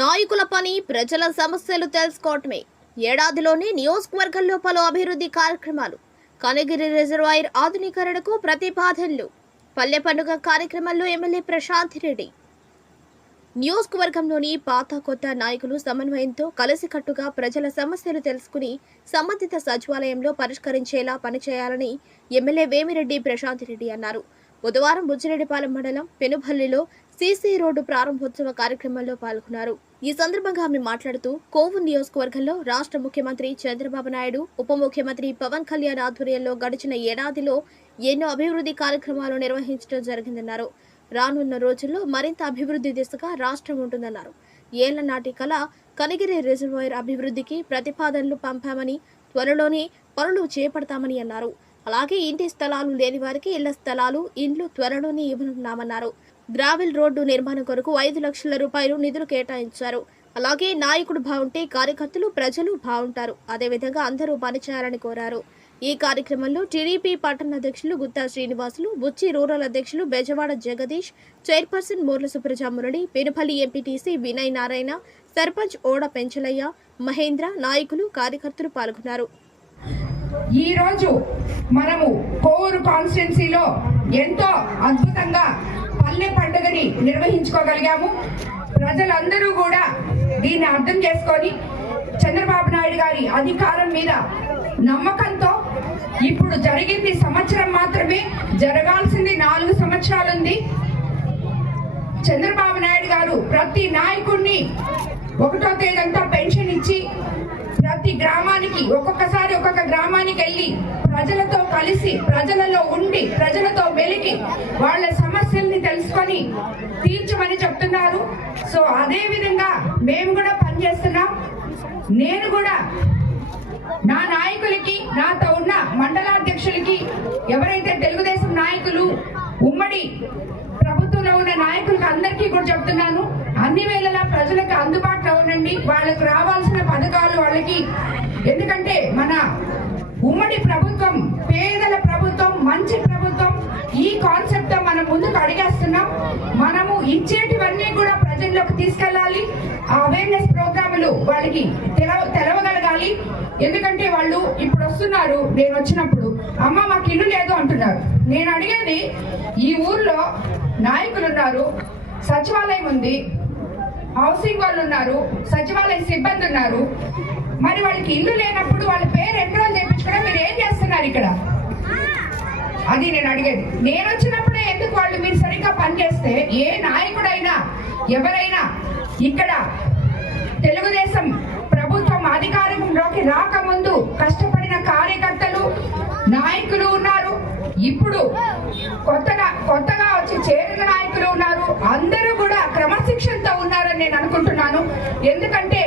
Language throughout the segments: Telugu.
నాయకుల పని ప్రజల సమస్యలు తెలుసుకోవటమే. ఏడాదిలోనే నియోజకవర్గంలో పలు అభివృద్ధి కార్యక్రమాలు. కనగిరి రిజర్వాయర్ ఆధునీకరణకు ప్రతిపాదనలు. పల్లె పండుగ కార్యక్రమంలో ఎమ్మెల్యే ప్రశాంత్ రెడ్డి. నియోజకవర్గంలోని పాత కొత్త నాయకులు సమన్వయంతో కలిసికట్టుగా ప్రజల సమస్యలు తెలుసుకుని సంబంధిత సచివాలయంలో పరిష్కరించేలా పనిచేయాలని ఎమ్మెల్యే వేమిరెడ్డి ప్రశాంత్ రెడ్డి అన్నారు. బుధవారం బుజ్జిరెడ్డిపాలెం మండలం పెనుభల్లిలో సీసీ రోడ్డు ప్రారంభోత్సవ కార్యక్రమంలో పాల్గొన్నారు. ఈ సందర్భంగా ఆమె మాట్లాడుతూ కోవు నియోజకవర్గంలో రాష్ట్ర ముఖ్యమంత్రి చంద్రబాబు నాయుడు ఉప ముఖ్యమంత్రి పవన్ కళ్యాణ్ ఆధ్వర్యంలో గడిచిన ఏడాదిలో ఎన్నో అభివృద్ధి కార్యక్రమాలు నిర్వహించడం జరిగిందన్నారు. రానున్న రోజుల్లో మరింత అభివృద్ధి దిశగా రాష్ట్రం ఉంటుందన్నారు. ఏళ్ళ నాటి కళ కనిగిరి రిజర్వాయర్ అభివృద్ధికి ప్రతిపాదనలు పంపామని త్వరలోనే పనులు చేపడతామని అన్నారు. అలాగే ఇంటి స్థలాలు లేని వారికి ఇళ్ళ స్థలాలు ఇండ్లు త్వరలోనే ఇవ్వనున్నామన్నారు. గ్రావెల్ రోడ్డు నిర్మాణం కొరకు ఐదు లక్షల రూపాయలు నిధులు కేటాయించారు. అలాగే నాయకుడు బాగుంటే కార్యకర్తలు ప్రజలు బాగుంటారు అదేవిధంగా అందరూ పనిచేయాలని కోరారు. ఈ కార్యక్రమంలో టీడీపీ పట్టణ అధ్యక్షులు గుత్తా శ్రీనివాసులు బుచ్చి రూరల్ అధ్యక్షులు బెజవాడ జగదీష్ చైర్పర్సన్ మూర్ల సుప్రజా మురళి పెనుపల్లి ఎంపీటీసీ వినయ్ నారాయణ సర్పంచ్ ఓడ పెంచలయ్య మహేంద్ర నాయకులు కార్యకర్తలు పాల్గొన్నారు. ఈ రోజు మనము కోవూరు కాన్స్టిట్యున్సీలో ఎంతో అద్భుతంగా పల్లె పండుగని నిర్వహించుకోగలిగాము. ప్రజలందరూ కూడా దీన్ని అర్థం చేసుకొని చంద్రబాబు నాయుడు గారి అధికారం మీద నమ్మకంతో ఇప్పుడు జరిగింది సంవత్సరం మాత్రమే జరగాల్సింది నాలుగు సంవత్సరాలుంది. చంద్రబాబు నాయుడు గారు ప్రతి నాయకుడిని ఒకటో తేదంతా పెన్షన్ ఇచ్చి ప్రతి గ్రామానికి ఒక్కొక్కసారి ఒక్కొక్క గ్రామానికి వెళ్ళి ప్రజలతో కలిసి ప్రజలలో ఉండి ప్రజలతో వెలికి వాళ్ళ సమస్యల్ని తెలుసుకొని తీర్చమని చెప్తున్నారు. సో అదే విధంగా మేము కూడా పనిచేస్తున్నాం. నేను కూడా నా నాయకులకి నాతో ఉన్న మండలాధ్యక్షులకి ఎవరైతే తెలుగుదేశం నాయకులు ఉమ్మడి ప్రభుత్వంలో ఉన్న నాయకులకు అందరికీ కూడా చెప్తున్నాను. అన్ని వేళలా ప్రజలకు అందుబాటులో ఉండండి. వాళ్ళకు రావాల్సిన పథకాలు వాళ్ళకి. ఎందుకంటే మన ఉమ్మడి ప్రభుత్వం పేదల ప్రభుత్వం మంచి ప్రభుత్వం ఈ కాన్సెప్ట్తో మనం ముందుకు అడిగేస్తున్నాం. మనము ఇచ్చేటివన్నీ కూడా ప్రజల్లోకి తీసుకెళ్ళాలి. ఆ అవేర్నెస్ ప్రోగ్రాములు వాళ్ళకి తెలవ తెలవగలగాలి. ఎందుకంటే వాళ్ళు ఇప్పుడు వస్తున్నారు నేను వచ్చినప్పుడు. అమ్మ మాకు ఇల్లు లేదు అంటున్నారు. నేను అడిగేది ఈ ఊర్లో నాయకులు ఉన్నారు సచివాలయం ఉంది హౌసింగ్ వాళ్ళు ఉన్నారు సచివాలయ సిబ్బంది ఉన్నారు. మరి వాళ్ళకి ఇల్లు లేనప్పుడు వాళ్ళ పేరు ఎన్రోల్ చేయించుకోవడం మీరు ఏం చేస్తున్నారు ఇక్కడ? అది నేను అడిగేది. నేను వచ్చినప్పుడే ఎందుకు వాళ్ళు మీరు సరిగ్గా పనిచేస్తే ఏ నాయకుడైనా ఎవరైనా ఇక్కడ తెలుగుదేశం ప్రభుత్వం అధికారంలోకి రాకముందు కష్టపడిన కార్యకర్తలు నాయకులు ఉన్నారు. ఇప్పుడు కొత్తగా కొత్తగా వచ్చి చేరిన నాయకులు ఉన్నారు. అందరూ కూడా క్రమశిక్షణతో ఉన్నారని నేను అనుకుంటున్నాను. ఎందుకంటే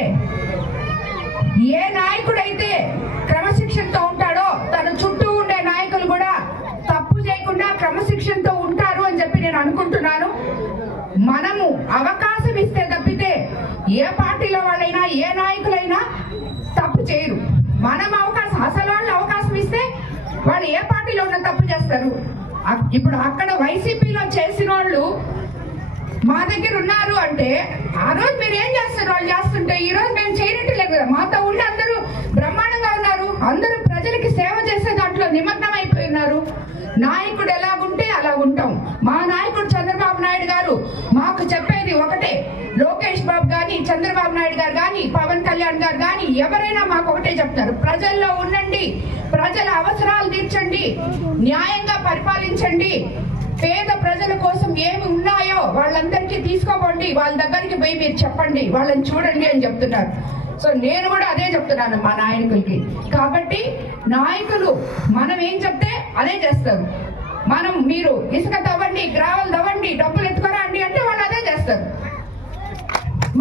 ఏ నాయకుడైతే క్రమశిక్షణతో ఉంటాడో తన చుట్టూ ఉండే నాయకులు కూడా తప్పు చేయకుండా క్రమశిక్షణతో ఉంటారు అని చెప్పి నేను అనుకుంటున్నాను. మనము అవకాశం ఇస్తే తప్పితే ఏ పార్టీలో వాళ్ళైనా ఏ నాయకులైనా తప్పు చేయరు మనం అవకాశం అసలు వాళ్ళు అవకాశం ఇస్తే వాళ్ళు ఏ పార్టీలో ఉన్న తప్పు చేస్తారు. ఇప్పుడు అక్కడ వైసీపీలో చేసిన వాళ్ళు మా దగ్గర ఉన్నారు అంటే ఆ రోజు మీరు ఏం చేస్తారు? వాళ్ళు చేస్తుంటే ఈ రోజు మేము చేయనట్లేదు కదా. మాతో ఉండి అందరూ బ్రహ్మాండంగా ఉన్నారు. అందరూ ప్రజలకి సేవ చేసే దాంట్లో నిమగ్నం అయిపోయి ఉన్నారు. నాయకుడు ఎలాగుంటే అలా ఉంటాం మా నాయకుడు చంద్రబాబు నాయుడు గారు మాకు చెప్పేది ఒకటే. లోకేష్ బాబు గాని చంద్రబాబు నాయుడు గారు కానీ పవన్ కళ్యాణ్ గారు ఎవరైనా మాకు ఒకటే చెప్తారు. ప్రజల్లో ఉండండి. ప్రజల అవసరాలు తీర్చండి. న్యాయంగా పరిపాలించండి. పేద ప్రజల కోసం ఏమి ఉన్నాయో వాళ్ళందరికీ తీసుకోపోండి వాళ్ళ దగ్గరికి పోయి మీరు చెప్పండి. వాళ్ళని చూడండి అని చెప్తున్నారు. సో నేను కూడా అదే చెప్తున్నాను మా నాయకులకి. కాబట్టి నాయకులు మనం ఏం చెప్తే అదే చేస్తారు. మనం మీరు ఇసుక తవ్వండి గ్రావల్ తవ్వండి డబ్బులు ఎత్తుకురండి అంటే వాళ్ళు అదే చేస్తారు.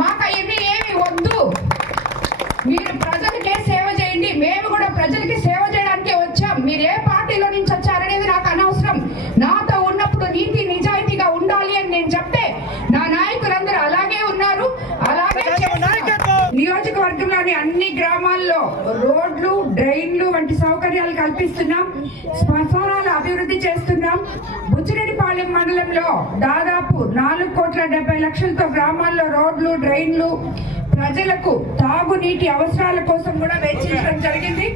మాకు అవన్నీ ఏమి వద్దు మీరు ప్రజలకే సేవ చేయండి మేము కూడా ప్రజలకి సేవ చేయడానికే వచ్చాం. మీరు ఏ పార్టీలో నుంచి వచ్చారనేది నాకు అనవసరం. నాతో ఉన్నప్పుడు నీతి నిజాయితీగా ఉండాలి అని నేను చెప్తే నా నాయకులందరూ అలాగే ఉన్నారు. అలాగే. నియోజకవర్గంలోని అన్ని గ్రామాల్లో రోడ్లు డ్రైన్లు వంటి సౌకర్యాలు కల్పిస్తున్నాం. శ్మశానాలు అభివృద్ధి చేస్తున్నాం. బుచ్చిరెడ్డిపాలెం మండలంలో దాదాపు నాలుగు కోట్ల డెబ్బై లక్షలతో గ్రామాల్లో రోడ్లు డ్రైన్లు ప్రజలకు తాగునీటి అవసరాల కోసం కూడా వెచ్చించడం జరిగింది.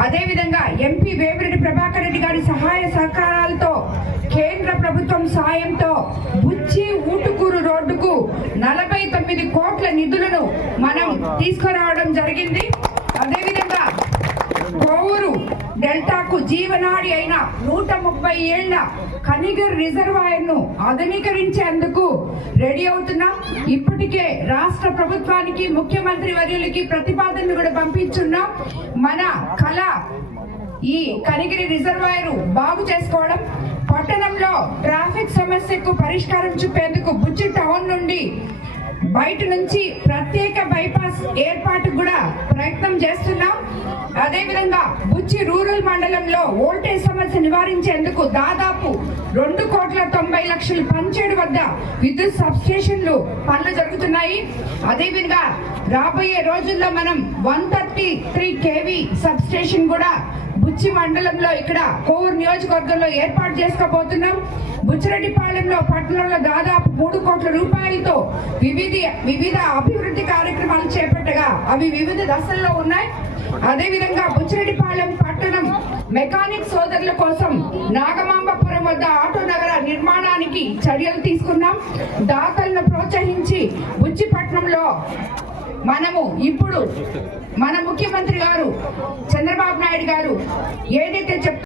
అదేవిధంగా ఎంపీ వేమిరెడ్డి ప్రభాకర్ రెడ్డి గారి సహాయ సహకారాలతో కేంద్ర ప్రభుత్వం సాయంతో బుచ్చి ఊటుకూరు రోడ్డుకు నలభై తొమ్మిది కోట్ల నిధులను మనం తీసుకురావడం జరిగింది. అదేవిధంగా కోవూరు డెల్టాకు జీవనాడి అయిన నూట ముప్పై ఏళ్ళ కనిగర్ రిజర్వాయర్ను ఆధునీకరించేందుకు రెడీ అవుతున్నాం. ఇప్పటికే రాష్ట్ర ప్రభుత్వానికి ముఖ్యమంత్రి వర్యులకి ప్రతిపాదనలు కూడా పంపించున్నాం. మన కళ ఈ కనిగిరి రిజర్వాయర్ బాగు చేసుకోవడం పట్టణంలో ట్రాఫిక్ సమస్యకు పరిష్కారం చూపేందుకు బుజ్జి టౌన్ నుండి బయట నుంచి ప్రత్యేక బైపాస్ ఏర్పాటు కూడా ప్రయత్నం చేస్తున్నాం. అదేవిధంగా బుచ్చి రూరల్ మండలంలో ఓల్టేజ్ సమస్య నివారించేందుకు దాదాపు రెండు కోట్ల తొంభై లక్షలు పంచేడు వద్ద విద్యుత్ సబ్స్టేషన్లు పనులు జరుగుతున్నాయి. అదేవిధంగా రాబోయే రోజుల్లో మనం one thirty three KV substation కూడా బుచ్చి మండలంలో ఇక్కడ కోవూరు నియోజకవర్గంలో ఏర్పాటు చేసుకోబోతున్నాం. బుచ్చిరెడ్డిపాలెంలో పట్టణంలో దాదాపు మూడు కోట్ల రూపాయలతో వివిధ వివిధ అభివృద్ధి కార్యక్రమాలు చేపట్టగా అవి వివిధ దశల్లో ఉన్నాయి. అదేవిధంగా బుచ్చిరెడ్డిపాలెం పట్టణం మెకానిక్ సోదరుల కోసం నాగమాంబపురం వద్ద ఆటో నగర నిర్మాణానికి చర్యలు తీసుకున్నాం. దాతలను ప్రోత్సహించి బుచ్చిపట్నంలో మనము ఇప్పుడు మన ముఖ్యమంత్రి గారు చంద్రబాబు నాయుడు గారు ఏదైతే చెప్